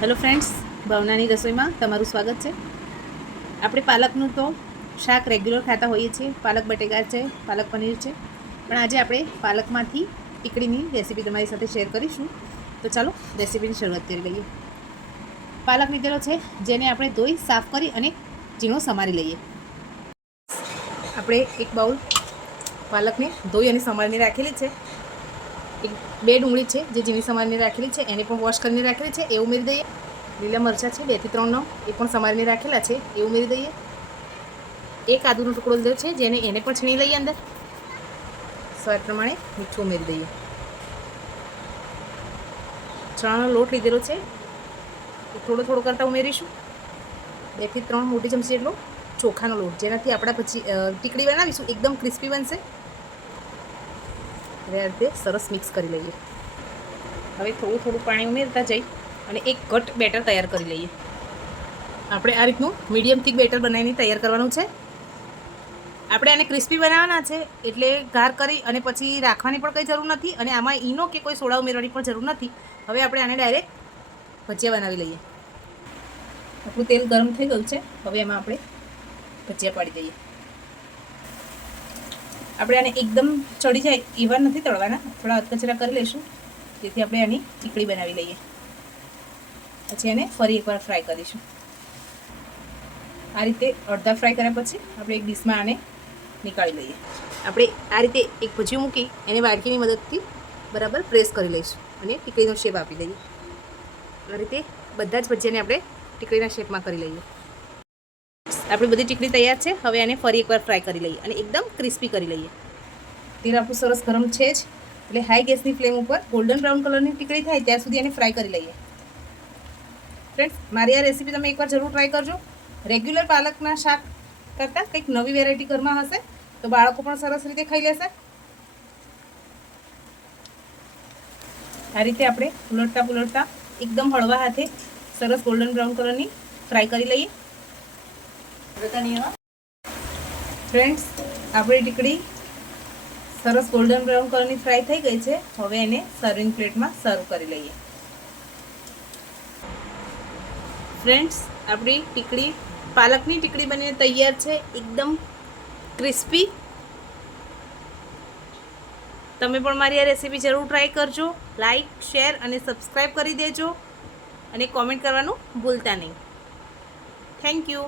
Hello friends, ભાવનાની રસોઈમાં તમારું સ્વાગત છે. આપણે પાલકનું તો શાક રેગ્યુલર ખાતા હોઈએ છીએ. પાલક બટેકા છે, પાલક પનીર છે, પણ આજે આપણે પાલકમાંથી ટીકડીની રેસીપી તમારી સાથે શેર કરીશું. તો ચાલો રેસીપીની શરૂઆત કરી લઈએ. પાલક લીધેલો છે, જેને આપણે ધોઈ સાફ કરી અને ઝીણો સમારી લઈએ. આપણે એક બાઉલ પાલકને ધોઈ અને સમારીને રાખેલી છે. બે ડુંગળી છે જે ઝીણી સમારીને રાખેલી છે, એને પણ વોશ કરીને રાખેલી છે, એ ઉમેરી દઈએ. લીલા મરચાં છે 2 થી 3 નંગ, એ પણ સમારીને રાખેલા છે, એ ઉમેરી દઈએ. એક આદુનો ટુકડો લીધો છે, જેને એને પણ છીણી લઈએ. અંદર સ્વાદ પ્રમાણે મીઠું ઉમેરી દઈએ. ચણાનો લોટ લીધેલો છે, એ થોડો થોડો કરતાં ઉમેરીશું. 2 થી 3 મોટી ચમચી જેટલો ચોખાનો લોટ, જેનાથી આપણા પછી ટીકડી બનાવીશું એકદમ ક્રિસ્પી બનશે. હવે આ રીતે સરસ મિક્સ કરી લઈએ. હવે થોડું થોડું પાણી ઉમેરતા જઈ અને એક ઘટ બેટર તૈયાર કરી લઈએ. આપણે આ રીતનું મીડિયમ થીક બેટર બનાવીને તૈયાર કરવાનું છે. આપણે આને ક્રિસ્પી બનાવવાના છે, એટલે ગાર કરી અને પછી રાખવાની પણ કંઈ જરૂર નથી, અને આમાં ઈનો કે કોઈ સોડા ઉમેરવાની પણ જરૂર નથી. હવે આપણે આને ડાયરેક્ટ ભજીયા બનાવી લઈએ. આપણું તેલ ગરમ થઈ ગયું છે. હવે એમાં આપણે ભજીયા પાડી દઈએ. આપણે આને એકદમ ચડી જાય એવા નથી તળવાના, થોડા અધકચરા કરી લઈશું, જેથી આપણે આની ટીકડી બનાવી લઈએ. પછી એને ફરી એકવાર ફ્રાય કરીશું. આ રીતે અડધા ફ્રાય કર્યા પછી આપણે એક ડીશમાં આને નીકાળી લઈએ. આપણે આ રીતે એક ભજીયું મૂકી એને વાડકીની મદદથી બરાબર પ્રેસ કરી લઈશું અને ટીકડીનો શેપ આપી દઈએ. આ રીતે બધા જ ભજીયાને આપણે ટીકડીના શેપમાં કરી લઈએ. આપણી બધી ટીકડી તૈયાર છે. હવે આને ફરી એકવાર ફ્રાય કરી લઈએ અને એકદમ ક્રિસ્પી કરી લઈએ. તેલ આપણું સરસ ગરમ છે જ, એટલે હાઈ ગેસની ફ્લેમ ઉપર ગોલ્ડન બ્રાઉન કલરની ટીકડી થાય ત્યાં સુધી એને ફ્રાય કરી લઈએ. ફ્રેન્ડ્સ, મારી આ રેસીપી તમે એકવાર જરૂર ટ્રાય કરજો. રેગ્યુલર પાલકના શાક કરતાં કંઈક નવી વેરાયટી ઘરમાં હશે તો બાળકો પણ સરસ રીતે ખાઈ લેશે. આ રીતે આપણે ઉલટતા એકદમ હળવા હાથે સરસ ગોલ્ડન બ્રાઉન કલરની ફ્રાય કરી લઈએ. ફ્રેન્ડ્સ, આપણી ટીકડી સરસ ગોલ્ડન બ્રાઉન કલરની ફ્રાય થઈ ગઈ છે. હવે એને સર્વિંગ પ્લેટમાં સર્વ કરી લઈએ. ફ્રેન્ડ્સ, આપણી ટીકડી પાલકની ટીકડી બનીને તૈયાર છે, એકદમ ક્રિસ્પી. તમે પણ મારી આ રેસીપી જરૂર ટ્રાય કરજો. લાઈક, શેર અને સબસ્ક્રાઈબ કરી દેજો, અને કોમેન્ટ કરવાનું ભૂલતા નહીં. Thank you.